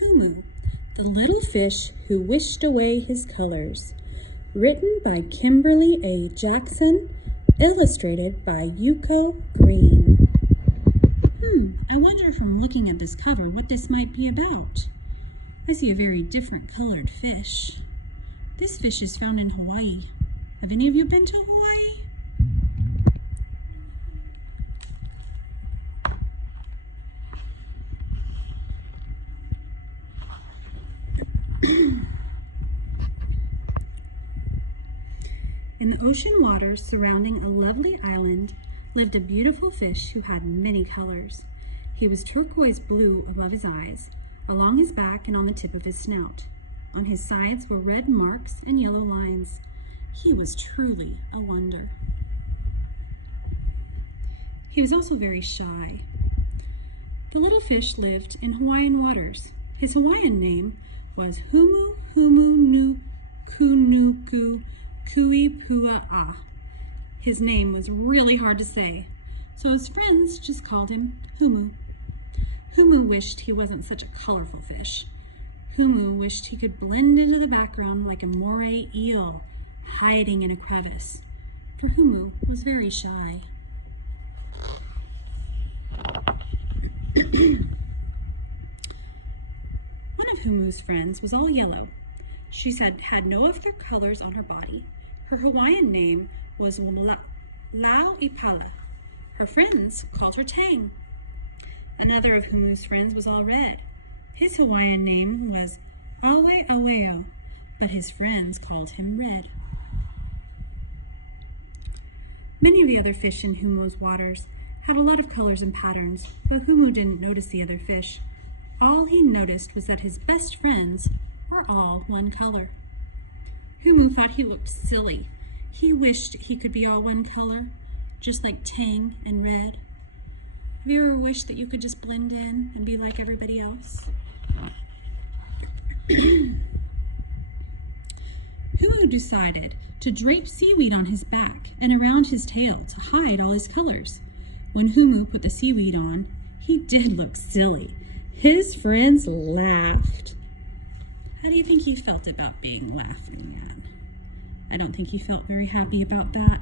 Humu, the little fish who wished away his colors. Written by Kimberly A. Jackson, illustrated by Yuko Green. I wonder from looking at this cover what this might be about. I see a very different colored fish. This fish is found in Hawaii. Have any of you been to Hawaii? In the ocean waters surrounding a lovely island lived a beautiful fish who had many colors. He was turquoise blue above his eyes, along his back and on the tip of his snout. On his sides were red marks and yellow lines. He was truly a wonder. He was also very shy. The little fish lived in Hawaiian waters. His Hawaiian name was Humu nu kunuku kui pua'a. His name was really hard to say, so his friends just called him Humu. Humu wished he wasn't such a colorful fish. Humu wished he could blend into the background like a moray eel hiding in a crevice, for Humu was very shy. One of Humu's friends was all yellow. She had no other colors on her body. Her Hawaiian name was Lauipala. Her friends called her Tang. Another of Humu's friends was all red. His Hawaiian name was Awe Aweo, but his friends called him Red. Many of the other fish in Humu's waters had a lot of colors and patterns, but Humu didn't notice the other fish. All he noticed was that his best friends were all one color. Humu thought he looked silly. He wished he could be all one color, just like Tang and Red. Have you ever wished that you could just blend in and be like everybody else? Humu decided to drape seaweed on his back and around his tail to hide all his colors. When Humu put the seaweed on, he did look silly. His friends laughed. How do you think he felt about being laughed at? I don't think he felt very happy about that.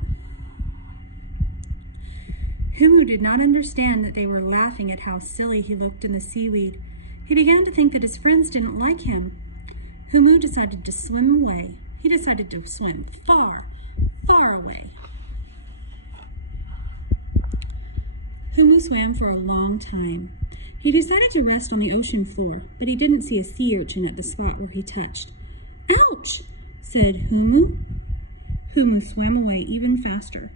Humu did not understand that they were laughing at how silly he looked in the seaweed. He began to think that his friends didn't like him. Humu decided to swim away. He decided to swim far, far away. Humu swam for a long time. He decided to rest on the ocean floor, but he didn't see a sea urchin at the spot where he touched. "Ouch!" said Humu. Humu swam away even faster.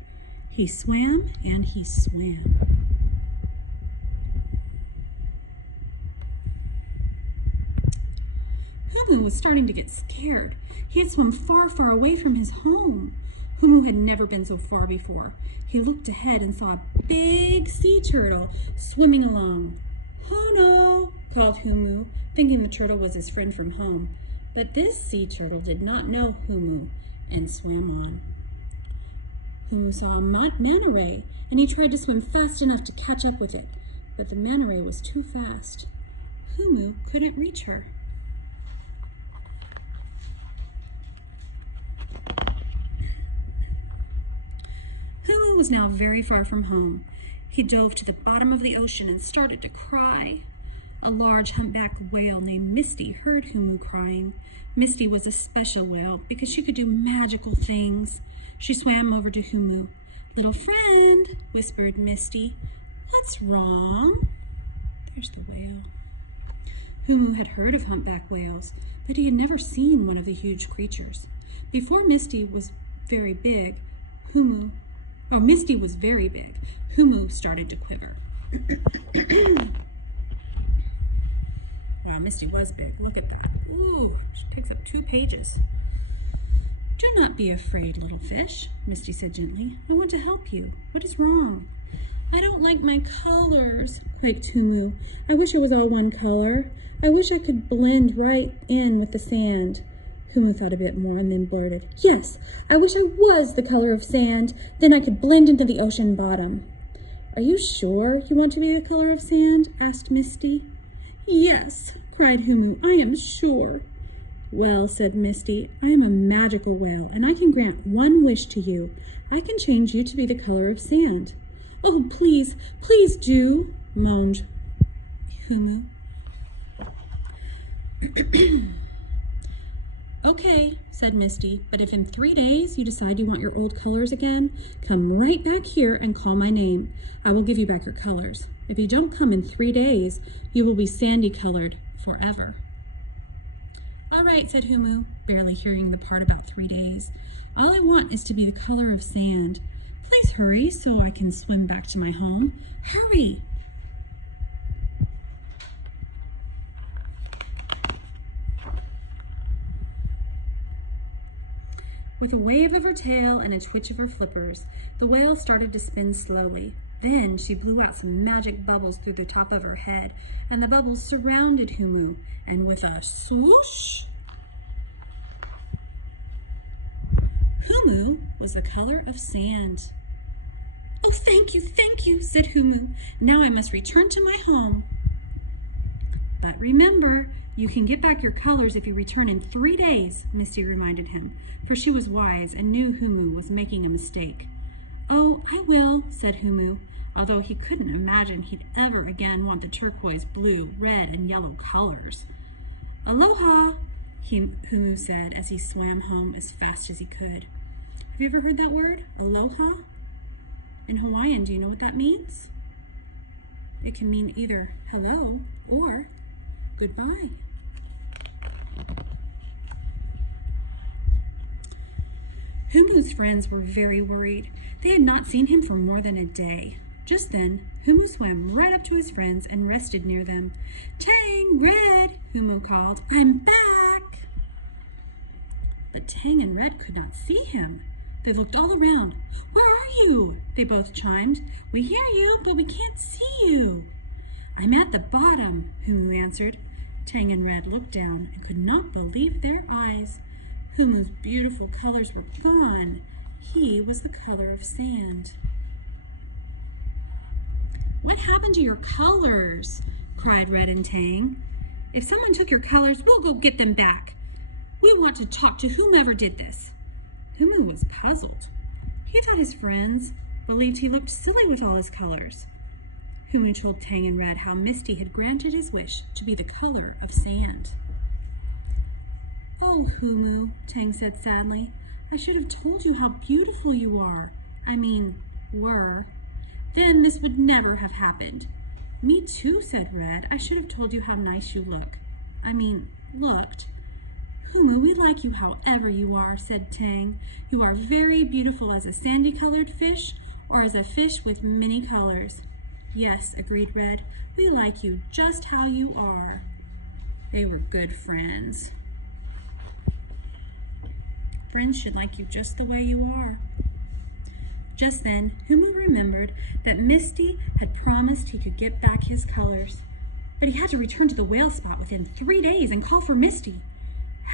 He swam and he swam. Humu was starting to get scared. He had swum far, far away from his home. Humu had never been so far before. He looked ahead and saw a big sea turtle swimming along. "Oh no," called Humu, thinking the turtle was his friend from home. But this sea turtle did not know Humu and swam on. Humu saw a manta ray, and he tried to swim fast enough to catch up with it, but the manta ray was too fast. Humu couldn't reach her. Humu was now very far from home. He dove to the bottom of the ocean and started to cry. A large humpback whale named Misty heard Humu crying. Misty was a special whale because she could do magical things. She swam over to Humu. "Little friend," whispered Misty, "what's wrong?" There's the whale. Humu had heard of humpback whales, but he had never seen one of the huge creatures. Before Misty was very big, Misty was very big. Humu started to quiver. Wow, Misty was big. Look at that. Ooh, she picks up 2 pages. "Do not be afraid, little fish," Misty said gently. "I want to help you. What is wrong?" "I don't like my colors," quaked Humu. "I wish I was all one color. I wish I could blend right in with the sand." Humu thought a bit more and then blurted, "Yes, I wish I was the color of sand. Then I could blend into the ocean bottom." "Are you sure you want to be the color of sand?" asked Misty. Yes, cried Humu, I am sure. Well, said Misty, I am a magical whale, and I can grant one wish to you. I can change you to be the color of sand. Oh, please, please do, moaned Humu. Okay, said Misty, but if in 3 days you decide you want your old colors again, come right back here and call my name. I will give you back your colors. If you don't come in 3 days, you will be sandy colored forever. All right, said Humu, barely hearing the part about 3 days. All I want is to be the color of sand. Please hurry so I can swim back to my home. Hurry! With a wave of her tail and a twitch of her flippers, the whale started to spin slowly. Then she blew out some magic bubbles through the top of her head, and the bubbles surrounded Humu, and with a swoosh, Humu was the color of sand. Oh, thank you, said Humu. Now I must return to my home. But remember, you can get back your colors if you return in 3 days, Misty reminded him, for she was wise and knew Humu was making a mistake. Oh, I will, said Humu, although he couldn't imagine he'd ever again want the turquoise, blue, red, and yellow colors. Aloha, Humu said as he swam home as fast as he could. Have you ever heard that word, aloha? In Hawaiian, do you know what that means? It can mean either hello or goodbye. Humu's friends were very worried. They had not seen him for more than a day. Just then, Humu swam right up to his friends and rested near them. Tang, Red, Humu called, I'm back. But Tang and Red could not see him. They looked all around. Where are you? They both chimed. We hear you, but we can't see you. I'm at the bottom, Humu answered. Tang and Red looked down and could not believe their eyes. Humu's beautiful colors were gone. He was the color of sand. What happened to your colors? Cried Red and Tang. If someone took your colors, we'll go get them back. We want to talk to whomever did this. Humu was puzzled. He thought his friends believed he looked silly with all his colors. Humu told Tang and Red how Misty had granted his wish to be the color of sand. Oh, Humu, Tang said sadly, I should have told you how beautiful you are. Were. Then this would never have happened. Me too, said Red. I should have told you how nice you looked. Humu, we like you however you are, said Tang. You are very beautiful as a sandy-colored fish or as a fish with many colors. Yes, agreed Red. We like you just how you are. They were good friends. Friends should like you just the way you are. Just then, Humu remembered that Misty had promised he could get back his colors. But he had to return to the whale spot within 3 days and call for Misty.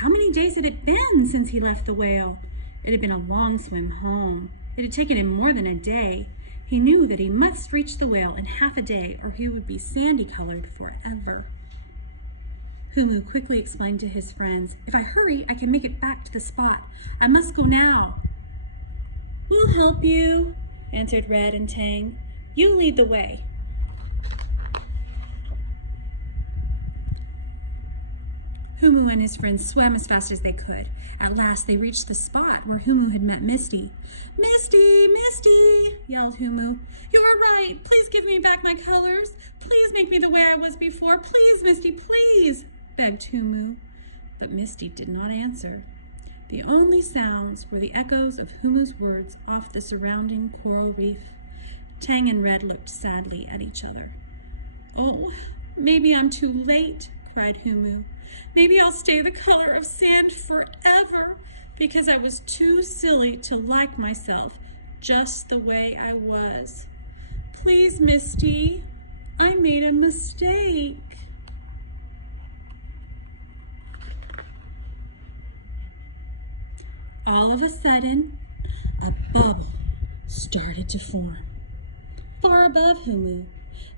How many days had it been since he left the whale? It had been a long swim home. It had taken him more than a day. He knew that he must reach the whale in half a day or he would be sandy-colored forever. Humu quickly explained to his friends, if I hurry, I can make it back to the spot. I must go now. We'll help you, answered Red and Tang. You lead the way. Humu and his friends swam as fast as they could. At last, they reached the spot where Humu had met Misty. Misty, Misty, yelled Humu. You are right. Please give me back my colors. Please make me the way I was before. Please, Misty, please, begged Humu. But Misty did not answer. The only sounds were the echoes of Humu's words off the surrounding coral reef. Tang and Red looked sadly at each other. Oh, maybe I'm too late, cried Humu. Maybe I'll stay the color of sand forever because I was too silly to like myself just the way I was. Please, Misty, I made a mistake. All of a sudden, a bubble started to form. Far above Humu,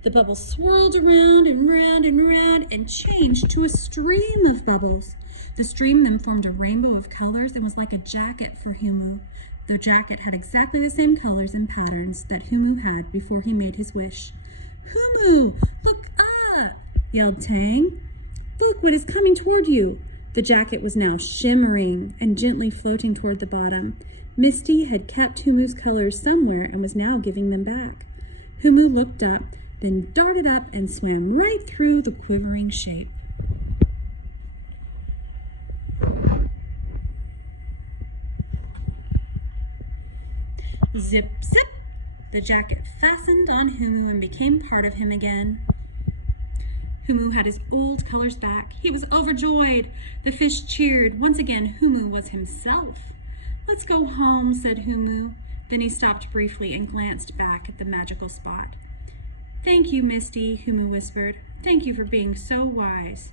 The bubbles swirled around and round and round and changed to a stream of bubbles. The stream then formed a rainbow of colors and was like a jacket for Humu. The jacket had exactly the same colors and patterns that Humu had before he made his wish. "Humu, look up!" yelled Tang. "Look what is coming toward you." The jacket was now shimmering and gently floating toward the bottom. Misty had kept Humu's colors somewhere and was now giving them back. Humu looked up, then darted up and swam right through the quivering shape. Zip, zip! The jacket fastened on Humu and became part of him again. Humu had his old colors back. He was overjoyed. The fish cheered. Once again, Humu was himself. "Let's go home," said Humu. Then he stopped briefly and glanced back at the magical spot. "Thank you, Misty," Humu whispered. "Thank you for being so wise."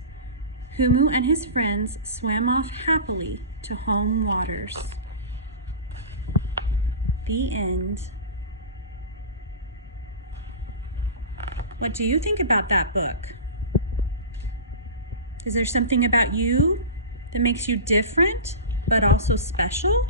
Humu and his friends swam off happily to home waters. The end. What do you think about that book? Is there something about you that makes you different, but also special?